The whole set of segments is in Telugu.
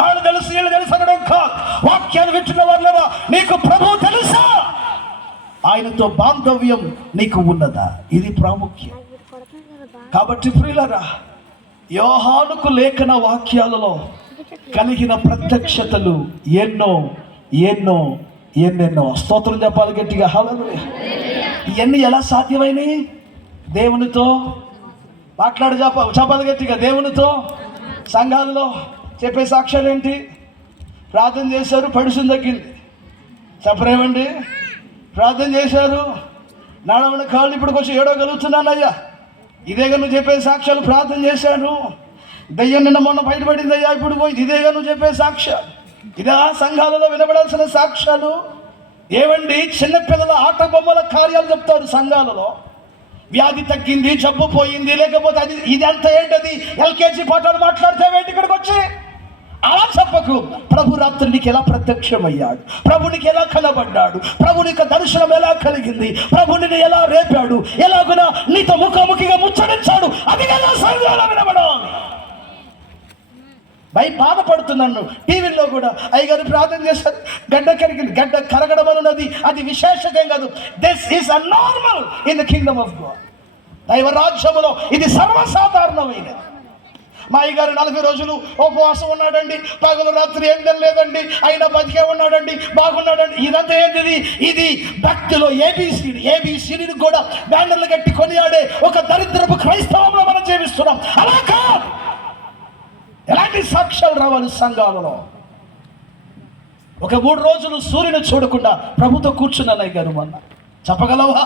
వాళ్ళు తెలుసు వీళ్ళు తెలుసు అనడం కాదు. వాక్యాలు వింటున్న వాళ్ళరా, నీకు ప్రభు తెలుసా? ఆయనతో బాంధవ్యం నీకు ఉన్నదా? ఇది ప్రాముఖ్యం. కాబట్టి ప్రియులరా, యోహానుకు లేఖన వాక్యాలలో కలిగిన ప్రత్యక్షతలు ఎన్నో ఎన్నో ఎన్నెన్నో. స్తోత్రం చెప్పాలి గట్టిగా, హల్లెలూయా. ఇవన్నీ ఎలా సాధ్యమైనవి? దేవునితో మాట్లాడి చెప్పాలి గట్టిగా. దేవునితో సంఘాలలో చెప్పే సాక్ష్యాలు ఏంటి? ప్రార్థన చేశారు, పడుసుని తగ్గింది. చెప్పరేమండి? ప్రార్థన చేశారు, నడవని కాళ్ళు ఇప్పుడు కొంచెం ఏడవగలుగుతున్నానయ్యా. ఇదేగా నువ్వు చెప్పే సాక్ష్యాలు. ప్రార్థన చేశాను, దయ్యం నిన్న మొన్న బయటపడింది అయ్యా, ఇప్పుడు పోయింది. ఇదేగా నువ్వు చెప్పే సాక్ష్యాలు. ఇదా సంఘాలలో వినబడాల్సిన సాక్ష్యాలు? ఏమండి, చిన్నపిల్లల ఆట బొమ్మల కార్యాలు చెప్తారు సంఘాలలో. వ్యాధి తగ్గింది, జబ్బు పోయింది, లేకపోతే అది ఇదంతా ఏంటది ఎల్కేజీ పాఠాలు మాట్లాడితే ఇక్కడికి వచ్చి అలా చెప్పకు. ప్రభు రాత్రి నీకు ఎలా ప్రత్యక్షమయ్యాడు, ప్రభునికి ఎలా కనబడ్డాడు, ప్రభునికి దర్శనం ఎలా కలిగింది, ప్రభుని ఎలా రేపాడు, ఎలాగునా నీతో ముఖాముఖిగా ముచ్చరించాడు, అది ఎలా సంఘాలు వినబడాలి. బాధపడుతున్నాను. టీవీలో కూడా అయ్యగారు ప్రార్థన చేశారు, గడ్డ కరగడం అన్నది అది విశేషంగా కాదు. This is అనార్మల్ in the Kingdom of God. దైవ రాజ్యములో ఇది సర్వసాధారణమైనది. మా అయ్యగారు 40 రోజులు ఉపవాసం ఉన్నాడండి, పగలు రాత్రి ఏం లేదండి, అయినా బతికే ఉన్నాడండి, బాగున్నాడండి. ఇదంతా ఏంటిది? ఇది భక్తిలో ఏబిసిడిని కూడా బ్యానర్లు కట్టి కొనియాడే ఒక దరిద్రపు క్రైస్తవంలో మనం జీవిస్తున్నాం. అలా కాదు. ఎలాంటి సాక్ష్యాలు రావాలి సంఘాలలో? ఒక 3 రోజులు సూర్యుని చూడకుండా ప్రభుతో కూర్చున్నాను అయ్యగారు మొన్న. చెప్పగలవా?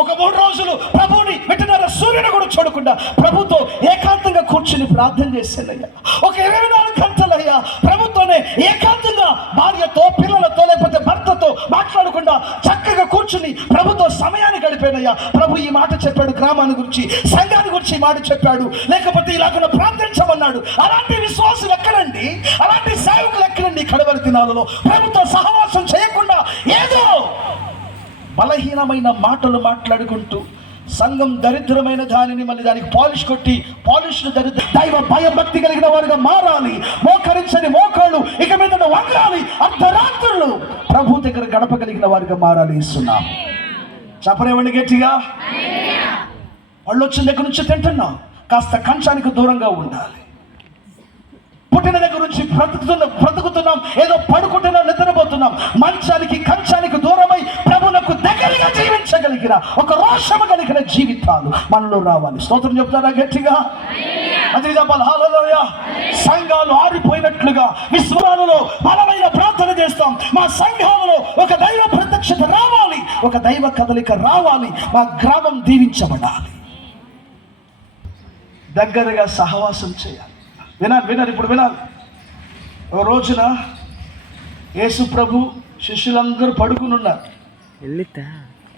ఒక 3 రోజులు ప్రభుని పెట్టినారా సూర్యుని కూడా చూడకుండా ప్రభుతో ఏకాంతంగా కూర్చుని ప్రార్థన చేశానయ్యా. ఒక 24 గంటలయ్యా ప్రభుతోనే ఏకాంతంగా భార్యతో, పిల్లలతో, లేకపోతే భర్తతో మాట్లాడకుండా చక్కగా కూర్చుని ప్రభుతో సమయాన్ని గడిపానయ్యా. ప్రభు ఈ మాట చెప్పాడు, గ్రామాన్ని గురించి, సంఘాన్ని గురించి ఈ మాట చెప్పాడు, లేకపోతే ఇలాగ ప్రార్థించమన్నాడు. అలాంటి విశ్వాసులు ఎక్కడండి? అలాంటి సేవకులు ఎక్కడండి? కడవరి దినాలలో ప్రభుతో సహవాసం చేయకుండా ఏదో బలహీనమైన మాటలు మాట్లాడుకుంటూ సంఘం దరిద్రమైన దానిని మళ్ళీ దానికి పాలిష్ కొట్టి దరిద్ర దైవ భయభక్తి కలిగిన వారుగా మారాలి. మోకరించని మోకాళ్ళు ఇక మీద వంగాలి. అర్ధరాత్రులు ప్రభు దగ్గర గడపగలిగిన వారుగా మారాలి. ఇస్తున్నాం. చెప్పలేవండి గట్టిగా. వాళ్ళు వచ్చిన దగ్గర నుంచి తింటున్నాం, కాస్త కంచానికి దూరంగా ఉండాలి. పుట్టిన దగ్గర నుంచి బ్రతుకుతున్నాం, ఏదో పడుకుంటున్నాం, నిద్రపోతున్నాం. మంచానికి కంచానికి దూరమై ప్రభునకు దగ్గరగా జీవించగలిగిన ఒక రోషము కలిగిన జీవితాలు మనలో రావాలి. స్తోత్రం చెప్తారా గట్టిగా? అది చెప్పాలి. హల్లెలూయా. సంఘాలు ఆరిపోయినట్లుగా విశ్వాలలో బలమైన ప్రార్థన చేస్తాం. మా సంఘాలలో ఒక దైవ ప్రత్యక్షత రావాలి, ఒక దైవ కదలిక రావాలి. మా గ్రామం దీవించబడాలి. దగ్గరగా సహవాసం చేయాలి. వినాలి ఇప్పుడు వినాలి. ఓ రోజున యేసు ప్రభు శిష్యులందరూ పడుకుని ఉన్నారు.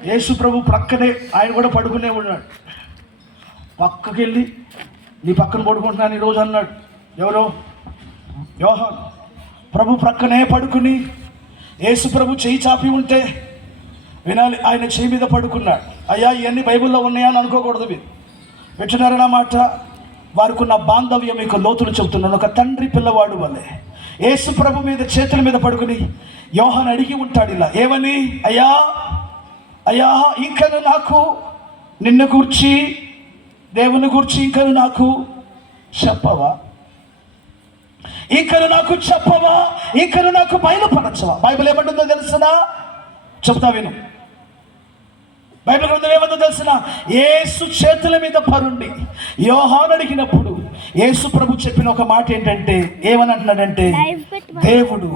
యేసు ప్రభు ప్రక్కనే ఆయన కూడా పడుకునే ఉన్నాడు. పక్కకి వెళ్ళి నీ పక్కన పడుకుంటున్నాను ఈరోజు అన్నాడు. ఎవరో? యోహాను. ప్రభు ప్రక్కనే పడుకుని యేసు ప్రభు చేయి చాపి ఉంటే వినాలి, ఆయన చేయి మీద పడుకున్నాడు. అయ్యా ఇవన్నీ బైబిల్లో ఉన్నాయా అని అనుకోకూడదు. మీరు వింటున్నారన్న మాట. వారికి ఉన్న బాంధవ్యం మీకు లోతులు చెబుతున్నాను. ఒక తండ్రి పిల్లవాడు వల్లే యేసు ప్రభు మీద చేతుల మీద పడుకుని యోహాను అడిగి ఉంటాడు ఇలా, ఏమని? అయ్యా అయ్యా ఇంకను నాకు నిన్ను గూర్చి, దేవుని గూర్చి ఇంకను నాకు చెప్పవా? ఇంకను నాకు చెప్పవా? ఇంకను నాకు బయలుపరచవా? బైబిల్ ఏమంటుందో తెలుసునా? చెప్తా విను. బైబిల్ గ్రంథం ఏమందో తెలిసిన? యేసు చేతుల మీద పరుండి యోహాను అడిగినప్పుడు యేసు ప్రభు చెప్పిన ఒక మాట ఏంటంటే, ఏమని అంటున్నాడంటే, దేవుడు